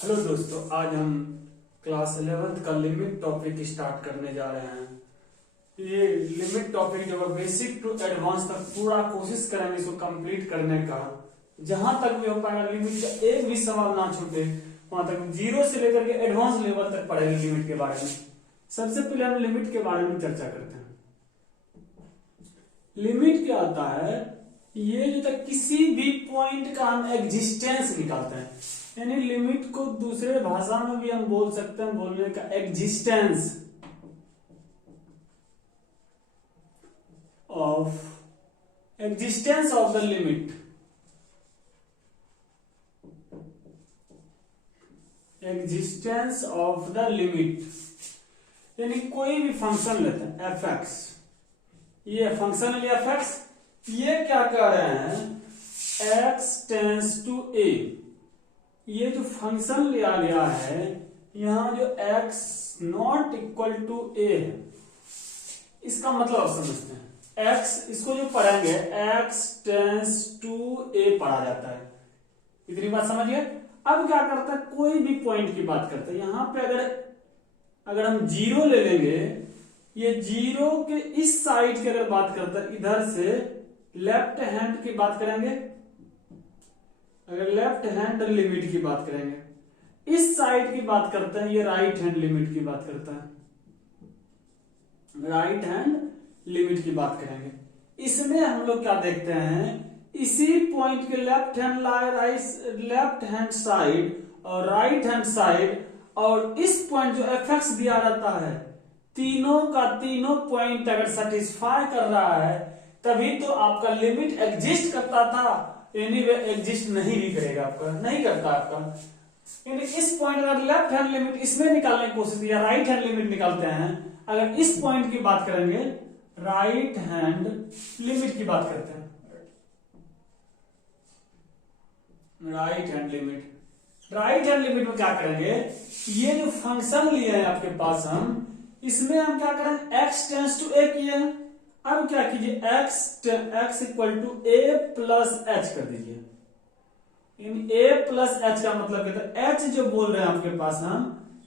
Hello दोस्तों, आज हम क्लास 11th का लिमिट टॉपिक स्टार्ट करने जा रहे हैं। ये लिमिट टॉपिक जो है बेसिक टू एडवांस तक पूरा कोशिश करेंगे इसको कंप्लीट करने का। जहां तक भी हो पाएगा लिमिट का एक भी सवाल ना छूटे, वहां तक जीरो से लेकर के एडवांस लेवल तक पढ़ेंगे लिमिट के बारे में। सबसे पहले हम लिमिट के बारे में चर्चा करते हैं। लिमिट क्या होता है? ये जो तक किसी भी पॉइंट का हम एग्जिस्टेंस निकालते हैं, यानी लिमिट को दूसरे भाषा में भी हम बोल सकते हैं, बोलने का existence of the limit. Existence of the limit यानी कोई भी फंक्शन लेते हैं एफ एक्स, ये फंक्शन है एफ एक्स, ये क्या कह रहे हैं एक्स टेंस टू ए। ये जो फंक्शन लिया गया है यहां जो x नॉट इक्वल टू ए है, इसका मतलब आप समझते हैं x, इसको जो पढ़ेंगे x टेंस टू ए पढ़ा जाता है। इतनी बात समझिए। अब क्या करता है, कोई भी पॉइंट की बात करते हैं, यहां पे अगर हम जीरो ले लेंगे, ये जीरो के इस साइड की अगर बात करते हैं, इधर से लेफ्ट हैंड की बात करेंगे, अगर लेफ्ट हैंड लिमिट की बात करेंगे, इस साइड की बात करते हैं, ये राइट हैंड लिमिट की बात करता है, राइट हैंड लिमिट की बात करेंगे। इसमें हम लोग क्या देखते हैं, इसी पॉइंट के लेफ्ट हैंड साइड और राइट हैंड साइड और इस पॉइंट जो एफ एक्स दिया रहता है, तीनों का तीनों पॉइंट अगर सेटिस्फाई कर रहा है तभी तो आपका लिमिट एग्जिस्ट करता था, यानी वे एग्जिस्ट नहीं भी करेगा, आपका नहीं करता आपका। यानी इस पॉइंट अगर लेफ्ट हैंड लिमिट इसमें निकालने की कोशिश या राइट हैंड लिमिट निकालते हैं, अगर इस पॉइंट की बात करेंगे, राइट हैंड लिमिट की बात करते हैं, राइट हैंड लिमिट में क्या करेंगे, ये जो फंक्शन लिए हैं आपके पास हम, इसमें हम क्या करें, x टेंस टू ए किए हैं। अब क्या कीजिए, x equal to a plus h कर दीजिए। इन ए प्लस एच का मतलब कहता है, एच जो बोल रहे हैं आपके पास हम,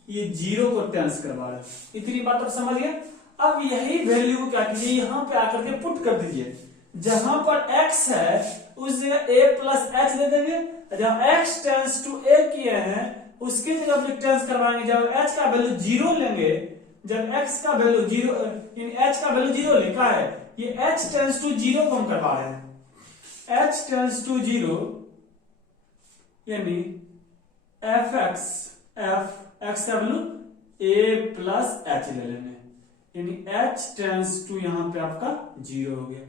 ये जीरो को टेंस करवा रहे हैं। इतनी बात आप समझ गए। अब यही वैल्यू क्या कीजिए, यहां पे आकर के पुट कर दीजिए। जहां पर x है उस जगह a प्लस एच दे देंगे, जहां x टेंस टू a किए हैं उसकी जगह पे टेंस करवाएंगे। जब h का वैल्यू जीरो लेंगे, जब x का वैल्यू जीरो, इन h का वैल्यू जीरो लिखा है, ये h टेंस टू जीरो को हम करवा रहे हैं, h टेंस टू जीरो यानी एफ एक्स का वैल्यू a प्लस एच ले लेंगे, यानी h टेंस टू यहां पे आपका जीरो हो गया,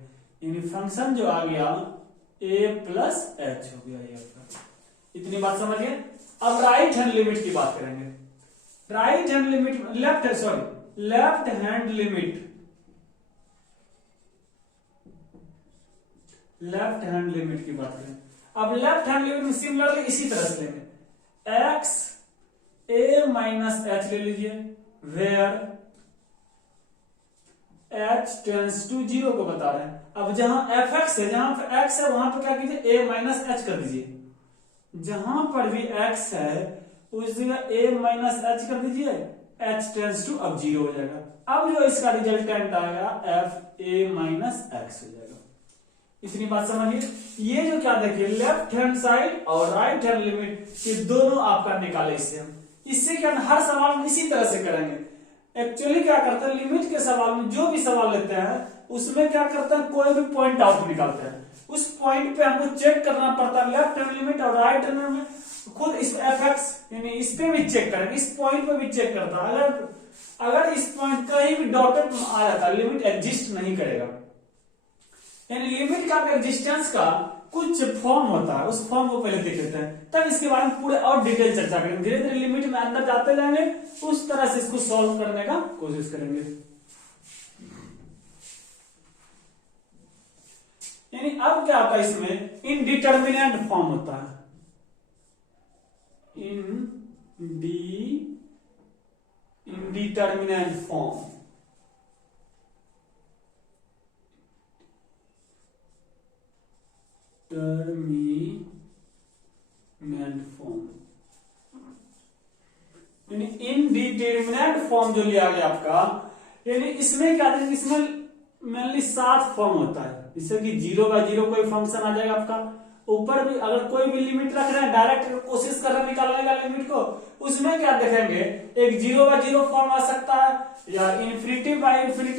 यानी फंक्शन जो आ गया a प्लस एच हो गया ये आपका। इतनी बात समझिए। अब राइट हैंड लिमिट की बात करेंगे। Right hand limit, left hand limit की बात करें। अब लेफ्ट हैंड लिमिट में सिमिलरली इसी तरह से लेंगे, x a माइनस एच ले लीजिए, where h tends to zero को बता रहे हैं। अब जहां एफ एक्स है, जहां पे x है वहां पर क्या कीजिए, a माइनस एच कर दीजिए। जहां पर भी x है उस जगह a माइनस एच कर दीजिए, h टेंस टू अब जीरो हो जाएगा। अब जो इसका रिजल्टेंट आएगा एफ ए माइनस एक्स हो जाएगा। इतनी बात समझिए। ये जो क्या देखिए, लेफ्ट हैंड साइड और राइट हैंड लिमिट, ये दोनों आपका निकाले इससे हम। इससे क्या हर सवाल में इसी तरह से करेंगे। एक्चुअली क्या करते हैं, लिमिट के सवाल में जो भी सवाल लेते हैं उसमें क्या करते हैं, कोई भी पॉइंट आउट निकालते हैं, उस पॉइंट पे हमको चेक करना पड़ता है, लेफ्ट हैंड लिमिट और राइट हैंड लिमिट। खुद इस एफ एक्स यानी इस पे भी चेक करेंगे, इस पॉइंट पे भी चेक करता है। अगर इस पॉइंट कहीं भी डॉटेड आ जाता है, लिमिट एग्जिस्ट नहीं करेगा। यानी लिमिट का एग्जिस्टेंस का कुछ फॉर्म होता है, उस फॉर्म को पहले देख लेते हैं, तब इसके बारे में पूरे और डिटेल चर्चा करेंगे। धीरे धीरे लिमिट में अंदर जाते जाएंगे, उस तरह से इसको सॉल्व करने का कोशिश करेंगे। यानी अब क्या होता है, इसमें इनडिटर्मिनेंट फॉर्म होता है, indeterminate form, terminate form. Indeterminate form जो लिया गया आपका, यानी इसमें क्या है, इसमें मेनली 7 फॉर्म होता है। जैसे कि 0/0 कोई फंक्शन आ जाएगा आपका, ऊपर भी अगर कोई भी लिमिट रख रहे हैं, डायरेक्ट कोशिश कर रहे हैं निकालने का लिमिट को, उसमें क्या देखेंगे, एक 0/0 फॉर्म आ सकता है, या इन्फिनिटी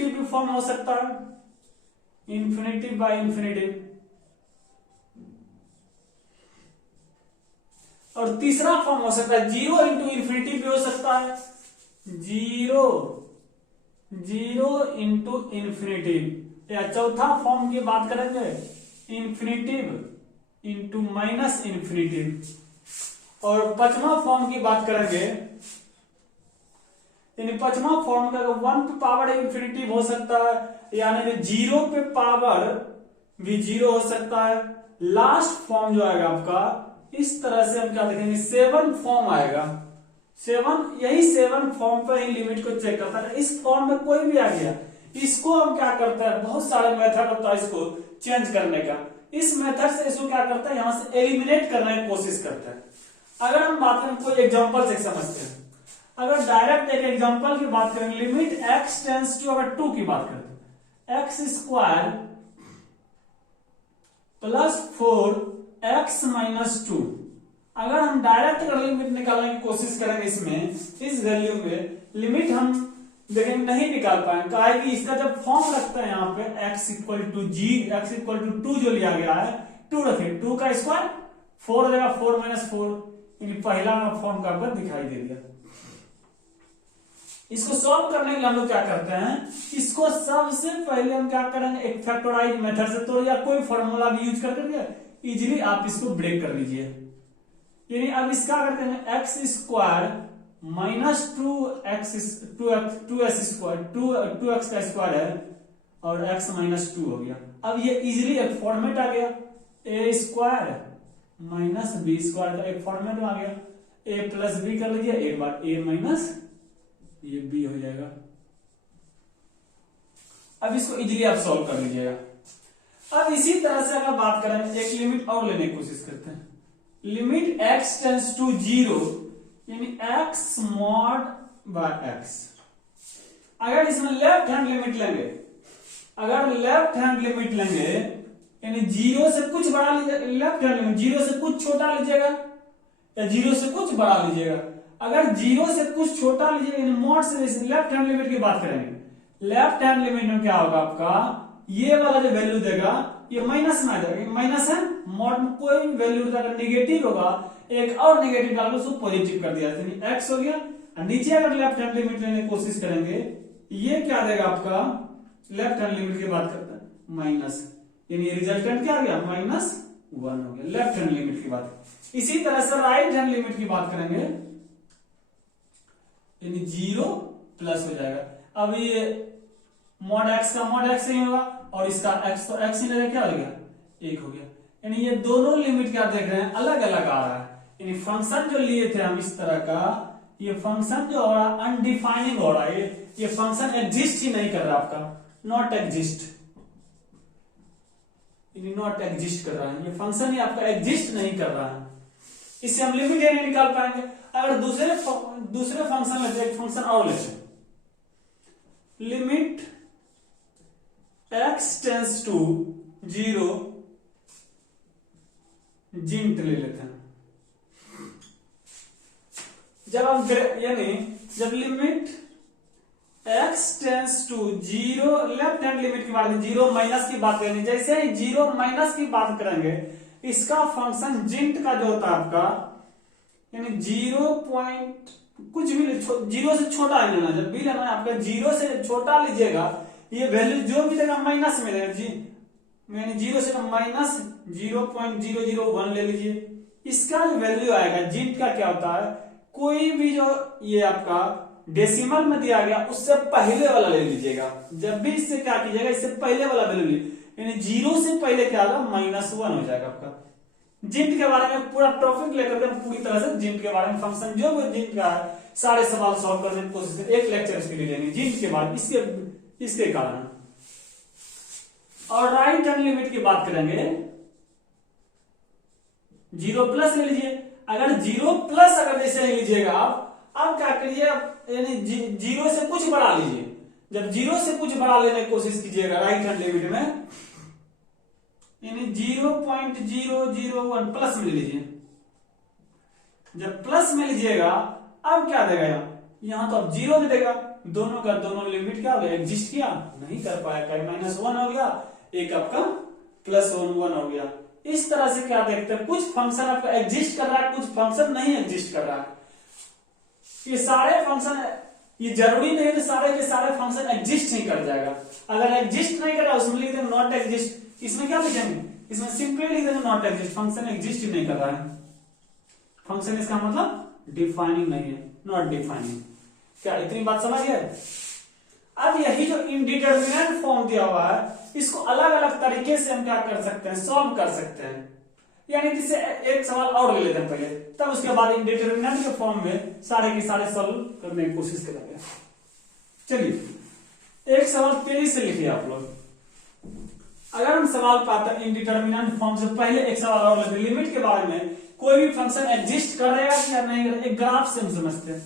भी फॉर्म हो सकता है, इन्फिनिटी। और तीसरा फॉर्म हो सकता है 0 इंटू इन्फिनिटी भी हो सकता है, 0 इंटू इन्फिनिटी। या चौथा फॉर्म की बात करेंगे इन्फिनिटिव इंटू माइनस इन्फिनिटिव। और पांचवा फॉर्म की बात करेंगे, यानी पांचवा फॉर्म का 1 पे पावर इन्फिनिटिव हो सकता है, यानी 0 पे पावर भी 0 हो सकता है। लास्ट फॉर्म जो आएगा आपका, इस तरह से हम क्या देखेंगे, 7 फॉर्म आएगा। 7 फॉर्म पे ही लिमिट को चेक करता है। इस फॉर्म में कोई भी आ गया, इसको हम क्या करते हैं, बहुत सारे मेथड होता है इसको चेंज करने का। इस मेथड से इसको क्या करता है, यहां से एलिमिनेट करने की कोशिश करता है। अगर हम बात करें कोई एग्जांपल से समझते हैं, अगर डायरेक्ट एक एग्जांपल की बात करें, लिमिट x टेंड्स टू, अगर 2 की बात करते हैं, x² प्लस 4x माइनस 2। अगर हम डायरेक्ट अगर लिमिट निकालने की कोशिश करेंगे, इसमें इस वैल्यू में लिमिट हम देखेंगे नहीं निकाल पाएंगे, कहा है कि इसका जब फॉर्म रखते हैं यहाँ पे x इक्वल टू 2 जो लिया गया है, 2 रखें, 2 का स्क्वायर 4 हो जाएगा, 4 माइनस 4, पहला फॉर्म का आपको दिखाई दे दिया। इसको सॉल्व करने के लिए हम लोग क्या करते हैं, इसको सबसे पहले हम क्या करेंगे, एक फैक्टराइज मेथड से, तो या कोई फॉर्मूला भी यूज करके इजीली आप इसको ब्रेक कर लीजिए। यानी अब इसका करते हैं x² माइनस 2x का स्क्वायर है, और x माइनस 2 हो गया। अब ये इजीली एक फॉर्मेट आ गया, a² माइनस b² का एक फॉर्मेट में आ गया। a प्लस b कर लीजिए, एक बार a माइनस ये b हो जाएगा। अब इसको इजीली आप सॉल्व कर लीजिएगा। अब इसी तरह से अगर बात करें, एक लिमिट और लेने की कोशिश करते हैं, लिमिट x टेंड्स टू 0, यानी x मॉड बाय x। अगर इसमें लेफ्ट हैंड लिमिट लेंगे, यानी 0 से कुछ बड़ा लीजिएगा, लेफ्ट हैंड लिमिट 0 से कुछ छोटा लीजिएगा या 0 से कुछ बड़ा लीजिएगा। अगर 0 से कुछ छोटा लीजिएगा, यानी मॉड से लेफ्ट हैंड लिमिट की बात करेंगे, लेफ्ट हैंड लिमिट में क्या होगा आपका, ये वाला जो वैल्यू देगा ये माइनस में आ जाएगा, माइनस है, मॉड में कोई वैल्यू अगर नेगेटिव होगा, एक और नेगेटिव डाल उसको पॉजिटिव कर दिया, यानी x हो गया। नीचे अगर लेफ्ट हैंड लिमिट लेने की कोशिश करेंगे, ये क्या देगा आपका, लेफ्ट हैंड लिमिट की बात करते हैं माइनस, यानी रिजल्टेंट क्या आ गया, -1 हो गया लेफ्ट हैंड लिमिट की बात। इसी तरह से राइट हैंड लिमिट की बात करेंगे, यानी 0 प्लस हो जाएगा। अब ये मॉड x का मॉड x ही होगा, और इसका x तो x ही रहेगा, क्या हो गया, 1 हो गया। यानी ये दोनों लिमिट क्या देख रहे हैं, अलग अलग आ रहा है। यानी फंक्शन जो लिए थे हम इस तरह का, ये फंक्शन जो हो रहा है अनडिफाइनिंग हो रहा है, ये फंक्शन एग्जिस्ट ही नहीं कर रहा आपका, नॉट एग्जिस्ट कर रहा है, ये फंक्शन ही आपका एग्जिस्ट नहीं कर रहा है। इससे हम लिमिट ही नहीं निकाल पाएंगे। अगर दूसरे फंक्शन लेते, एक फंक्शन और लेते, लिमिट x टेंड्स टू 0 जिंट ले लेते हैं। जब हम यानी जब limit x tends to 0, left hand limit की बात, 0 माइनस की बात करेंगे, जैसे ही 0 माइनस की बात करेंगे, इसका फंक्शन जिंट का जो होता है आपका, यानी 0 पॉइंट कुछ भी 0 से छोटा है लेना, जब भी लेना है आपका 0 से छोटा लीजिएगा, ये वैल्यू जो भी देगा माइनस में देगा, यानी 0 से माइनस 0.001 ले लीजिए। इसका जो वैल्यू आएगा जिंट का क्या होता है, कोई भी जो ये आपका डेसिमल में दिया गया उससे पहले वाला ले लीजिएगा। जब भी इससे क्या कीजिएगा, इससे पहले वाला वैल्यू लीजिए, यानी 0 से पहले क्या होगा, -1 हो जाएगा आपका। जिंट के बारे में पूरा टॉपिक लेकर के पूरी तरह से जिंट के बारे में, फंक्शन जो भी जिंट का है, सारे सवाल सॉल्व करने की कोशिश करें, एक लेक्चर इसके लिए लेंगे जिंट के बाद, इसके कारण। और राइट हैंड लिमिट की बात करेंगे, 0 प्लस ले लीजिए। अगर 0 प्लस अगर जैसे ले लीजिएगा आप, अब क्या करिए, यानी जीरो से कुछ बढ़ा लीजिए। जब जीरो से कुछ बढ़ा लेने की कोशिश कीजिएगा राइट हैंड लिमिट में, यानी 0.001 प्लस में लीजिए। जब प्लस में लीजिएगा अब क्या देगा, यहां तो अब जीरो दे देगा। दोनों का दोनों लिमिट क्या हो गया, एग्जिस्ट किया नहीं कर पाया, -1 हो गया, एक आपका +1 हो गया। इस तरह से क्या देखते हैं, कुछ फंक्शन आपका एग्जिस्ट कर रहा है, कुछ फंक्शन नहीं एग्जिस्ट कर रहा है। ये सारे फंक्शन, ये जरूरी नहीं है सारे के सारे फंक्शन एग्जिस्ट नहीं कर जाएगा। अगर एग्जिस्ट नहीं कर रहा उसमें लिख देंगे नॉट एग्जिस्ट। इसमें क्या लिखेंगे, इसमें सिंपली लिख देंगे नॉट एग्जिस्ट, फंक्शन एग्जिस्ट ही नहीं कर रहा है। फंक्शन इसका मतलब डिफाइनिंग नहीं है, नॉट डिफाइनिंग। क्या इतनी बात समझ गए? अब यही जो इंडिटरमिनेंट फॉर्म दिया हुआ है, इसको अलग अलग तरीके से हम क्या कर सकते हैं, सॉल्व कर सकते हैं। यानी जिससे एक सवाल और ले लेते हैं पहले, तब उसके बाद इंडिटरमिनेंट के फॉर्म में सारे के सारे सॉल्व करने की कोशिश करेंगे। चलिए एक सवाल तेजी से लिखिए आप लोग। अगर हम सवाल पाते हैं इंडिटरमिनेंट फॉर्म से, पहले एक सवाल और लेते हैं लिमिट के बारे में। कोई भी फंक्शन एग्जिस्ट करेगा या नहीं, एक ग्राफ से हम समझते हैं।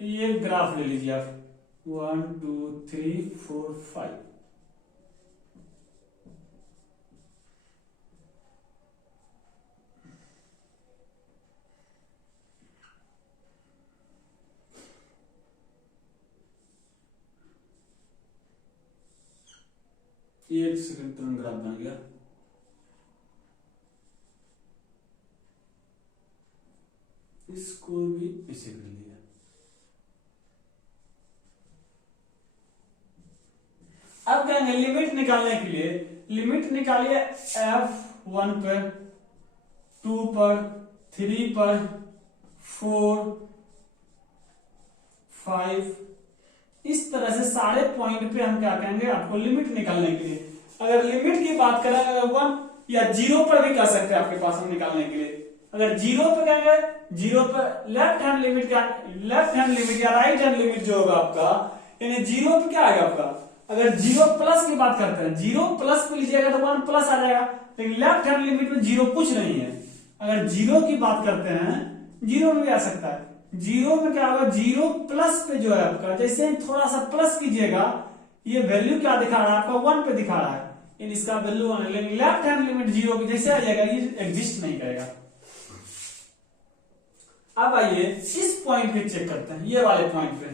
ये ग्राफ ले लीजिए आप, 1 2 3 4 5। एक सेकंड तुरंत ग्राफ बन गया। इसको भी इसे कर लिया। अब क्या है, लिमिट निकालने के लिए लिमिट निकालिए f1 पर, 2 पर, 3 पर, 4 5, इस तरह से सारे पॉइंट पे हम क्या कहेंगे, आपको लिमिट निकालने के लिए। अगर लिमिट की बात करें, अगर 1 या 0 पर भी कर सकते हैं आपके पास हम निकालने के लिए। अगर 0 पे कहेंगे, 0 पर लेफ्ट हैंड लिमिट या राइट हैंड लिमिट जो होगा आपका, यानी 0 पे क्या आएगा आपका। अगर 0 प्लस की बात करते हैं, 0 प्लस पे लीजिएगा तो 1 प्लस आ जाएगा, लेकिन लेफ्ट हैंड लिमिट में 0 कुछ नहीं है। अगर 0 की बात करते हैं, 0 में भी आ सकता है। 0 में क्या होगा, 0 प्लस पे जो है आपका, जैसे थोड़ा सा प्लस कीजिएगा, ये वैल्यू क्या दिखा रहा है आपका, 1 पे दिखा रहा है, इन इसका वैल्यू 1 है। लेकिन लेफ्ट हैंड लिमिट 0 की जैसे आ जाएगा, ये एग्जिस्ट नहीं करेगा। अब आइए इस पॉइंट पे चेक करते हैं, ये वाले पॉइंट पे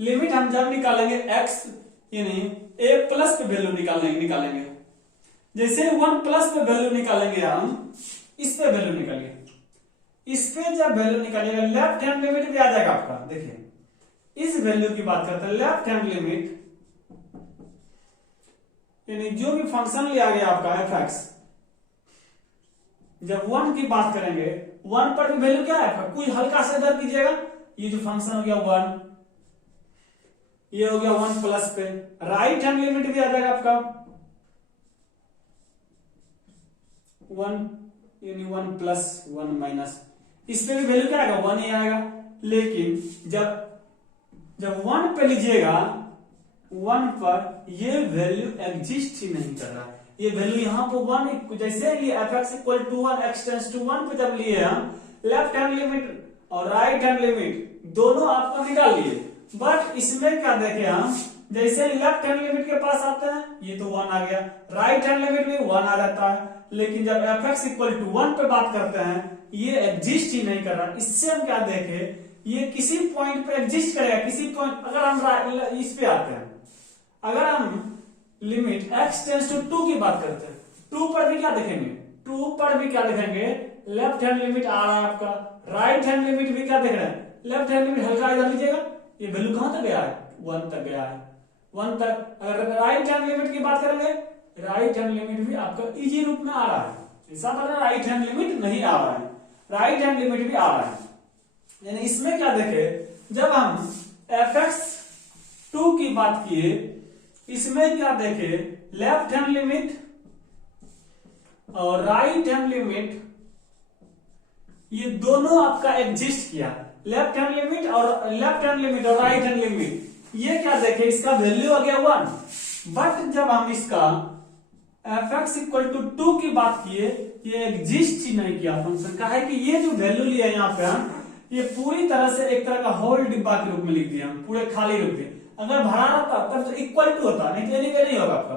लिमिट हम जब निकालेंगे x यानी a प्लस पे वैल्यू निकालेंगे। जैसे 1 प्लस पे वैल्यू निकालेंगे हम, इस पे वैल्यू निकालिए। इस पे जब वैल्यू निकालिएगा, लेफ्ट हैंड लिमिट भी आ जाएगा आपका। देखिए इस वैल्यू की बात करते हैं, लेफ्ट हैंड लिमिट यानी जो भी फंक्शन लिया गया आपका fx, जब 1 की बात करेंगे, 1 पर भी वैल्यू क्या है, कोई हल्का से इधर कीजिएगा, ये जो फंक्शन हो गया 1, ये हो गया 1 प्लस पे। राइट हैंड लिमिट भी आ जाएगा आपका 1 यानी 1 प्लस 1 माइनस, इस पे भी वैल्यू क्या आएगा, 1 ही आएगा। लेकिन जब 1 पे लीजिएगा, 1 पर ये वैल्यू एग्जिस्ट ही नहीं कर रहा। ये वैल्यू यहाँ पर 1, जैसे लिए fx = 1 x टेंड्स टू 1 पे जब लिए हम, लेफ्ट हैंड लिमिट और राइट हैंड लिमिट दोनों आपको निकाल लिए। बट इसमें क्या देखे हम, जैसे लेफ्ट हैंड लिमिट के पास आते हैं, ये तो 1 आ गया, राइट हैंड लिमिट भी 1 आ जाता है। लेकिन जब fx = 1 पे बात करते हैं, ये एग्जिस्ट ही नहीं कर रहा। इससे हम क्या देखे, ये किसी पॉइंट पे एग्जिस्ट करेगा, किसी पॉइंट। अगर हम इस पे आते हैं, अगर हम लिमिट x टेंड्स टू 2 की बात करते हैं, 2 पर भी क्या देखेंगे, 2 पर भी क्या देखेंगे, लेफ्ट हैंड लिमिट आ रहा है आपका, राइट हैंड लिमिट भी क्या देख रहे हैं, लेफ्ट हैंड लिमिट हल्का इधर लीजिएगा, ये वैल्यू कहां तक गया है, 1 तक गया है, 1 तक। अगर राइट हैंड लिमिट की बात करेंगे, राइट हैंड लिमिट भी आपका इजी रूप में आ रहा है। ऐसा मतलब राइट हैंड लिमिट नहीं आ रहा है, राइट हैंड लिमिट भी आ रहा है। यानी इसमें क्या देखे, जब हम fx2 की बात किए, इसमें क्या देखे, लेफ्ट हैंड लिमिट और राइट हैंड लिमिट ये दोनों आपका एग्जिस्ट किया। लेफ्ट हैंड लिमिट और राइट हैंड लिमिट ये क्या देखे, इसका वैल्यू आ गया 1। बट जब हम इसका fx = 2 की बात किए, ये एग्जिस्ट ही नहीं किया फंक्शन का। है कि ये जो वैल्यू लिया यहाँ पे हम, ये पूरी तरह से एक तरह का होल डिब्बा के रूप में लिख दिया हम, पूरे खाली रूप में। अगर भरा रहता तब तो इक्वल टू होता, नहीं तो नहीं होगा आपका।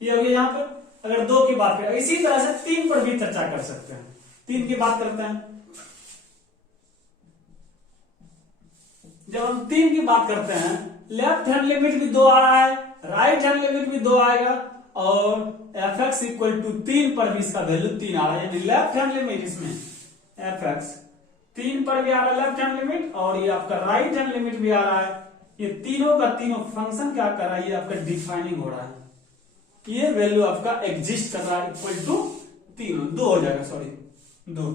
ये हो गया यहाँ पे। अगर 2 की बात करें, इसी तरह से 3 पर भी चर्चा कर सकते हैं। 3 की बात करते हैं। जब हम 3 की बात करते हैं, लेफ्ट हैंड लिमिट भी 2 आ रहा है, राइट हैंड लिमिट भी 2 आएगा, और एफ एक्स इक्वल टू 3 पर भी इसका वैल्यू 3 आ रहा है। यानी लेफ्ट हैंड लिमिट इसमें एफ एक्स 3 पर भी आ रहा है लेफ्ट हैंड लिमिट, और ये आपका राइट हैंड लिमिट भी आ रहा है। ये तीनों का तीनों फंक्शन क्या कर रहा है, ये आपका डिफाइनिंग हो रहा है। ये वैल्यू आपका एग्जिस्ट कर रहा है इक्वल टू 3, 2 हो जाएगा, सॉरी 2।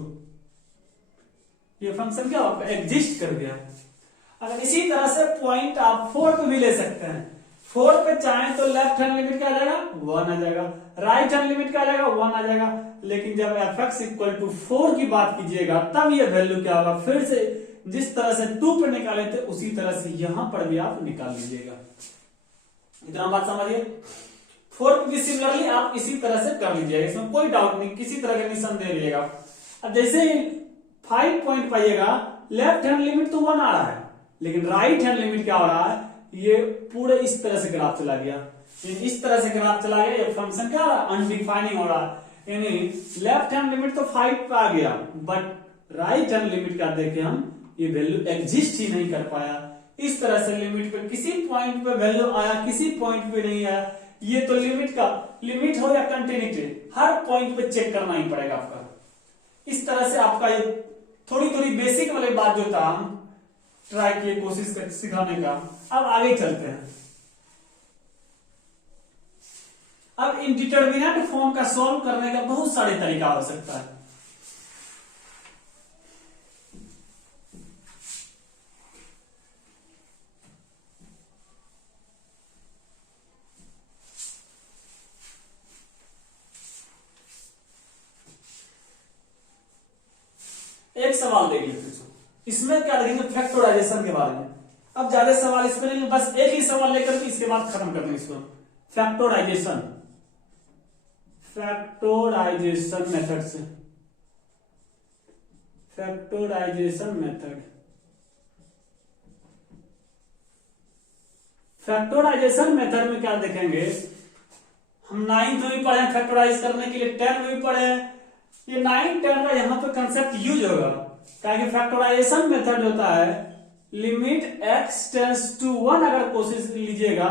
ये फंक्शन क्या आपका एग्जिस्ट कर दिया। अगर इसी तरह से पॉइंट आप 4 पे भी ले सकते हैं। 4 पे चाहें तो लेफ्ट हैंड लिमिट क्या आ जाएगा, 1 आ जाएगा, राइट हैंड लिमिट क्या आ जाएगा, 1 आ जाएगा। लेकिन जब एफ एक्स इक्वल टू 4 की बात कीजिएगा, तब ये वैल्यू क्या होगा, फिर से जिस तरह से 2 पे निकाले थे उसी तरह से यहां पर भी आप निकाल लीजिएगा। इतना बात समझिए। 4 पे भी सिमिलरली आप इसी तरह से कर लीजिएगा, इसमें कोई डाउट नहीं, किसी तरह का निसंदेह रहिएगा। अब जैसे 5 पॉइंट पाइएगा, लेफ्ट हैंड लिमिट तो 1 आ रहा है, लेकिन राइट हैंड लिमिट क्या हो रहा है, ये पूरे इस तरह से ग्राफ चला गया। इस तरह से ग्राफ चला गया, ये फंक्शन क्या अनडिफाइनिंग हो रहा है। यानी लेफ्ट हैंड लिमिट तो 5 पे आ गया, बट राइट हैंड लिमिट का देखे हम, ये वैल्यू एग्जिस्ट ही नहीं कर पाया। इस तरह से लिमिट पे किसी पॉइंट पे वैल्यू आया, किसी पॉइंट पे नहीं आया। ये तो लिमिट हो या कंटिन्यूटी, हर पॉइंट पे चेक करना ही पड़ेगा आपका। इस तरह से आपका ये थोड़ी बेसिक वाली बात जो था, हम ट्राई किए कोशिश कर सिखाने का। अब आगे चलते हैं। अब इंडिटरमिनेंट फॉर्म का सॉल्व करने का बहुत सारे तरीका हो सकता है। एक सवाल देख लेते हैं, इसमें क्या देखेंगे, फैक्टराइजेशन के बारे में। अब ज्यादा सवाल इसमें नहीं, बस एक ही सवाल लेकर के इसके बाद खत्म कर देंगे इसको। फैक्टराइजेशन मेथड से, फैक्टराइजेशन मेथड। फैक्टराइजेशन मेथड में क्या देखेंगे, हम 9th में भी पढ़े हैं फैक्टराइज करने के लिए, 10 में भी पढ़े हैं। ये 9, 10 का यहाँ पे कंसेप्ट यूज होगा, ताकि फैक्टराइजेशन मेथड होता है लिमिट x टेंस टू 1 अगर कोशिश लीजिएगा,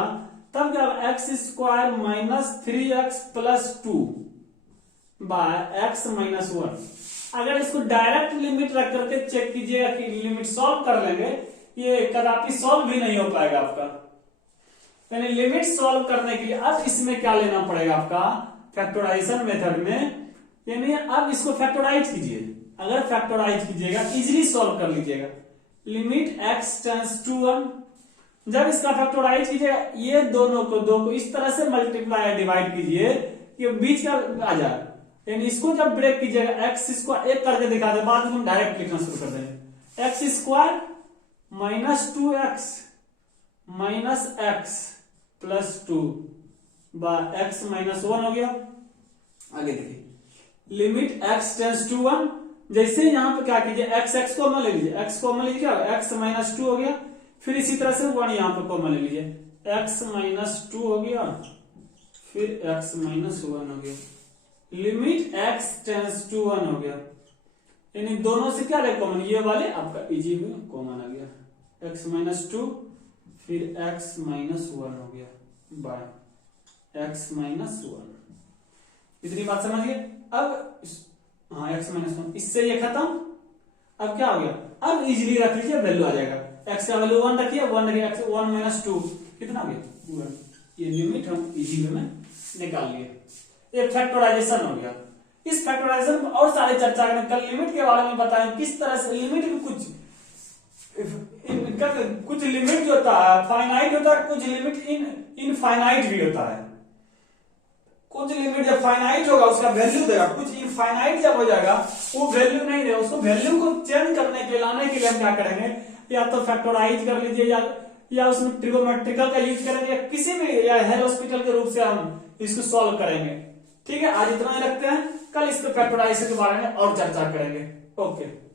तब क्या x square minus 3x plus 2 by x minus 1। अगर इसको डायरेक्ट लिमिट रख करके चेक कीजिएगा कि लिमिट सॉल्व कर लेंगे, ये कदापि सॉल्व भी नहीं हो पाएगा आपका। यानी लिमिट सॉल्व करने के लिए अब इसमें क्या लेना पड़ेगा आपका, फैक्टराइजेशन मेथड में, यानी अब इसको फैक्टराइज कीजिए। अगर फैक्टराइज कीजिएगा, इजीली सॉल्व कर लीजिएगा। लिमिट x टेंस टू 1, जब इसका फैक्टराइज कीजिएगा, ये दोनों को 2 को इस तरह से मल्टीप्लाई डिवाइड कीजिए कि बीच का आ जाए। यानी इसको जब ब्रेक कीजिएगा, एक्स स्क्वायर एक करके दिखा दे, बाद में हम डायरेक्ट लिखना शुरू कर देंगे। X square minus 2x minus x plus 2 by x minus 1 हो गया। आगे देखिए, लिमिट x टेंस टू 1, जैसे यहां पे क्या कीजिए, x कॉमन ले लीजिए, x कॉमन लीजिए, क्या x माइनस 2 हो गया। फिर इसी तरह से 1 यहां पे कॉमन ले लीजिए, x माइनस 2 हो गया, फिर x माइनस 1 हो गया। लिमिट x टेंस टू 1 हो गया, यानी दोनों से क्या रहे कॉमन, ये वाले आपका इजी में कॉमन आ गया, x माइनस 2 फिर x माइनस 1 हो गया बाय x माइनस 1। इतनी बात समझिए। अब हाँ x माइनस 1, इससे ये खत्म। अब क्या हो गया, अब इजीली रख लीजिए, वैल्यू आ जाएगा। x का वैल्यू 1 रखिए, 1 रखिए, x 1 माइनस 2 कितना आ गया 1। ये लिमिट हम इजी वे में निकाल लिए। ये फैक्टराइजेशन हो गया। इस फैक्टराइजेशन में और सारी चर्चा करें, कल लिमिट के बारे में बताएं किस तरह से लिमिट में कुछ लिमिट जो होता है फाइनाइट होता है, कुछ लिमिट इनफाइनाइट भी होता है। कुछ लिमिट जब फाइनाइट होगा उसका वैल्यू देगा, कुछ इनफाइनाइट जब हो जाएगा वो वैल्यू नहीं देगा। उसको वैल्यू को चेंज करने के लिए, लाने के लिए हम क्या करेंगे, या तो फैक्टराइज कर लीजिए या उसमें ट्रिगोमेट्रिकल का यूज करेंगे, या किसी भी या हेल हॉस्पिटल के रूप से हम इसको सॉल्व करेंगे। ठीक है, आज इतना ही रखते हैं, कल इसको फैक्टराइजेशन के बारे में और चर्चा करेंगे। ओके।